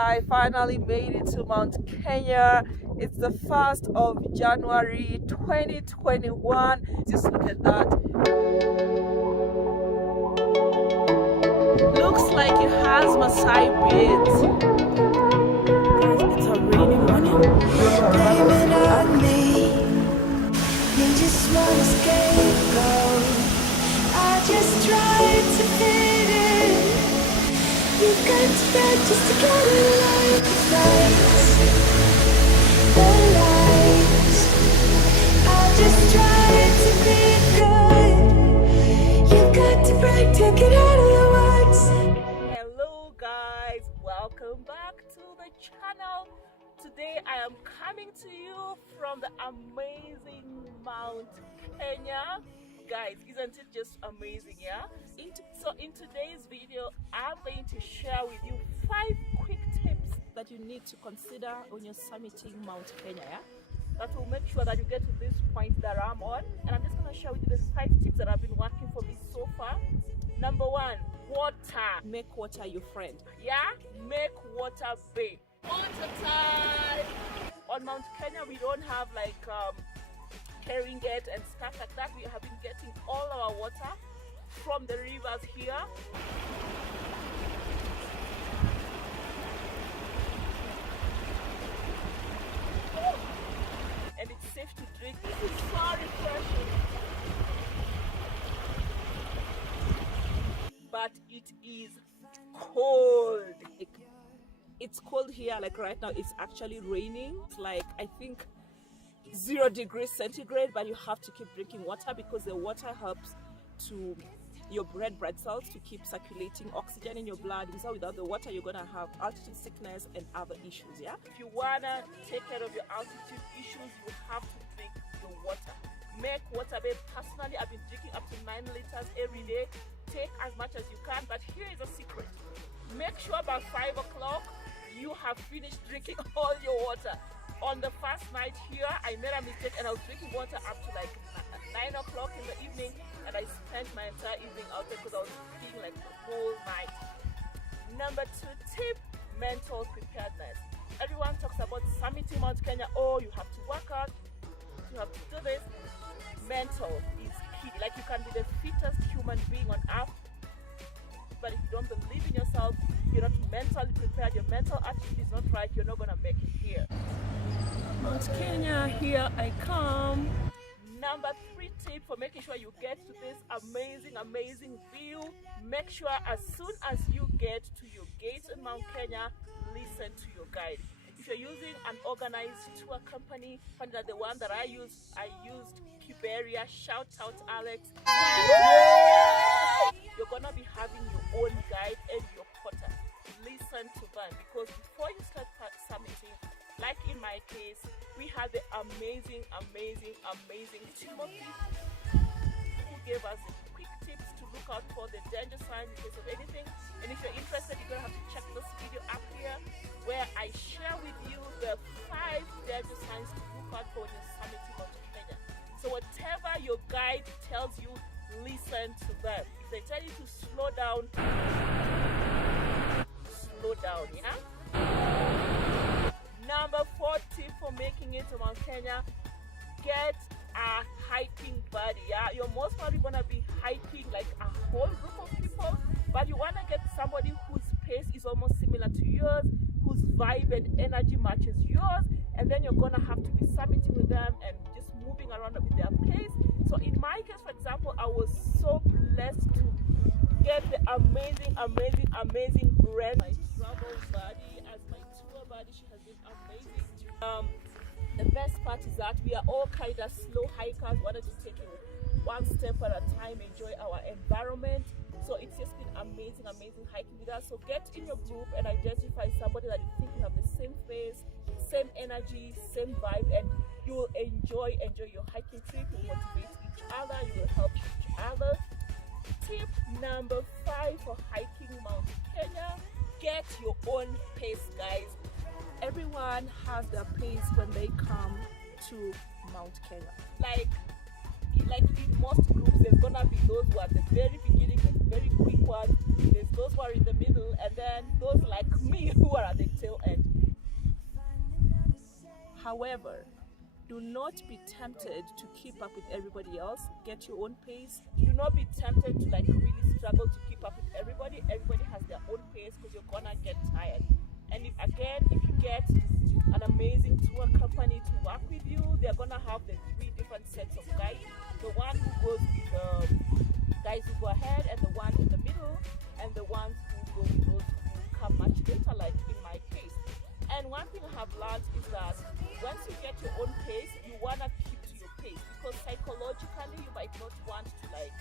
I finally made it to Mount Kenya. It's the 1st of January 2021. Just look at that. Looks like it has Maasai beads. Guys, it's a rainy morning. Blaming on me, you just want to scapegoat. I just tried to fit in. You got to bed just to get a light. The lights. I just tried to be good. You got to break to get out of the woods. Hello guys, welcome back to the channel. Today I am coming to you from the amazing Mount Kenya. Guys, isn't it just amazing? Yeah. So in today's video I'm going to share with you 5 quick tips that you need to consider when you're summiting Mount Kenya. Yeah, that will make sure that you get to this point that I'm on, and I'm just going to share with you the 5 tips that have been working for me so far. Number 1, water. Make water your friend. Yeah, make water babe. Water time. On Mount Kenya we don't have like carrying it and stuff like that. We have been getting all our water from the rivers here. And it's safe to drink. This is so refreshing. But it is cold. It's cold here, like right now it's actually raining. It's like, I think 0 degrees centigrade, but you have to keep drinking water because the water helps to your red blood cells to keep circulating oxygen in your blood. So without the water you're gonna have altitude sickness and other issues. Yeah, if you wanna take care of your altitude issues, you have to drink the water. Make water babe. Personally, I've been drinking up to 9 liters every day. Take as much as you can, but here is a secret. Make sure by 5 o'clock you have finished drinking all your water. On the first night here, I made a mistake and I was drinking water up to like 9 o'clock in the evening, and I spent my entire evening out there because I was drinking like the whole night. Number 2 tip, mental preparedness. Everyone talks about summiting Mount Kenya. Oh, you have to work out, you have to do this. Mental is key. Like, you can be the fittest human being on earth, but if you don't believe in yourself, you're not mentally prepared, your mental attitude is not right, you're not gonna make it here. Mount Kenya, here I come. Number 3 tip for making sure you get to this amazing view. Make sure as soon as you get to your gate in Mount Kenya, listen to your guide. If you're using an organized tour company, find that the one that I used Chogoria. Shout out Alex. You're gonna be having your own guide and your potter. Listen to them, because before you start summiting, like in my case, we had the amazing Timothy, who gave us the quick tips to look out for the danger signs in case of anything. And if you're interested, you're gonna have to check this video up here where I share with you the 5 danger signs to look out for when you're summiting Mount Kenya. So whatever your guide tells you, listen to them. If they tell you to slow down, yeah? Number 4 tip for making it to Mount Kenya, get a hiking buddy. Yeah, you're most probably gonna be hiking like a whole group of people, but you wanna get somebody whose pace is almost similar to yours, whose vibe and energy matches yours, and then you're gonna have to be summiting with them and just moving around with their pace. So in my case, for example, I was so blessed to get the amazing Ren, my travel buddy, as my tour buddy. She has been amazing. The best part is that we are all kind of slow hikers, wanted to take it one step at a time, enjoy our environment. So it's just been amazing hiking with us. So get in your group and identify somebody that you think you have the same pace, same energy, same vibe, and you will enjoy your hiking trip. You motivate each other, you will help each other. Tip number 5 for hiking Mount Kenya, get your own pace, guys. Everyone has their pace when they come to Mount Kenya. Like in most groups, there's gonna be those who are at the very beginning and very quick, forward, there's those who are in the middle, and then those like me who are at the tail end. However, do not be tempted to keep up with everybody else. Get your own pace. Do not be tempted to like really struggle to keep up with everybody. Everybody has their own pace because you're gonna get tired. And if you get an amazing tour company to work with you, they're gonna have the 3 different sets of guides. The one who goes with the guys who go ahead, and the one in the middle, and the ones who go with those who come much later, like in my case. And one thing I have learned is that once you get your own pace, you wanna keep to your pace, because psychologically you might not want to like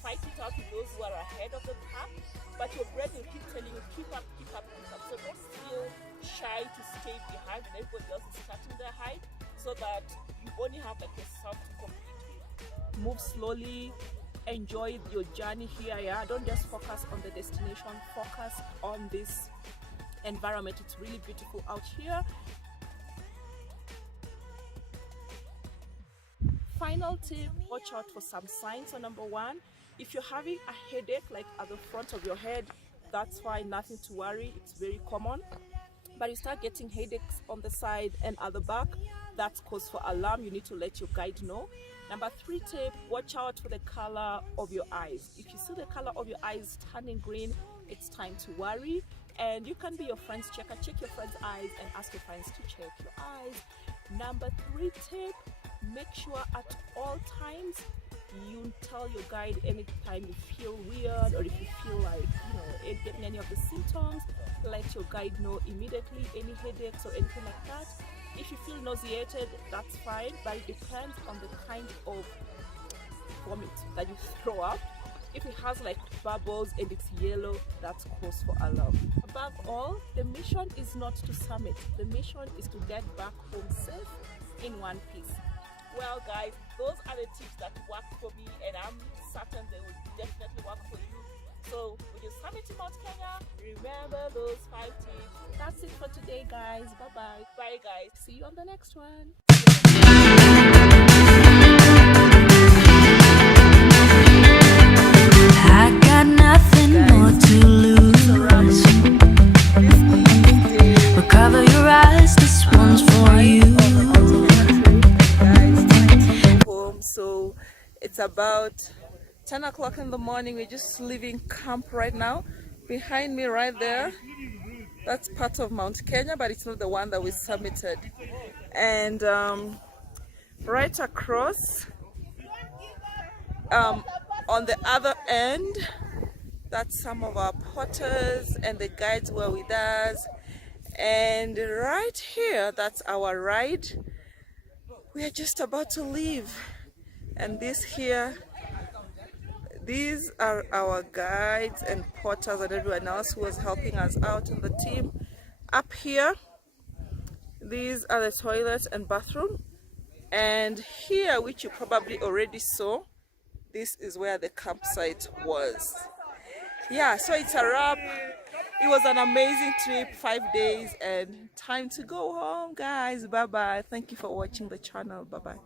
fight it out with those who are ahead of the pack, but your brain will keep telling you keep up, keep up, keep up. So don't feel shy to stay behind when everybody else is starting their height, so that you only have like yourself to compete with. Move slowly, enjoy your journey here. Yeah, don't just focus on the destination, focus on this environment. It's really beautiful out here. Final tip, watch out for some signs. So number 1, if you're having a headache like at the front of your head, that's fine, nothing to worry, it's very common. But you start getting headaches on the side and at the back, that's cause for alarm. You need to let your guide know. Number 3 tip, watch out for the color of your eyes. If you see the color of your eyes turning green, it's time to worry. And you can be your friend's checker. Check your friend's eyes and ask your friends to check your eyes. Number 3 tip, make sure at all times you tell your guide anytime you feel weird, or if you feel like getting any of the symptoms, let your guide know immediately. Any headaches or anything like that. If you feel nauseated, that's fine, but it depends on the kind of vomit that you throw up. If it has like bubbles and it's yellow, that's cause for alarm. Above all, the mission is not to summit. The mission is to get back home safe in one piece. Well guys, those are the tips that work for me, and I'm certain they will definitely work for you. So when you summit to Mount Kenya, remember those 5 tips. That's it for today guys. Bye bye guys, see you on the next one. I got nothing more to lose. But cover your eyes, this one's for you. So it's about 10 o'clock in the morning. We're just leaving camp right now. Behind me right there, that's part of Mount Kenya, but it's not the one that we summited. And right across on the other end, that's some of our porters and the guides were with us. And right here, that's our ride. We are just about to leave. And these are our guides and porters and everyone else who was helping us out in the team. Up here, these are the toilets and bathroom. And here, which you probably already saw, this is where the campsite was. Yeah, so it's a wrap. It was an amazing trip, 5 days, and time to go home, guys. Bye bye. Thank you for watching the channel. Bye bye.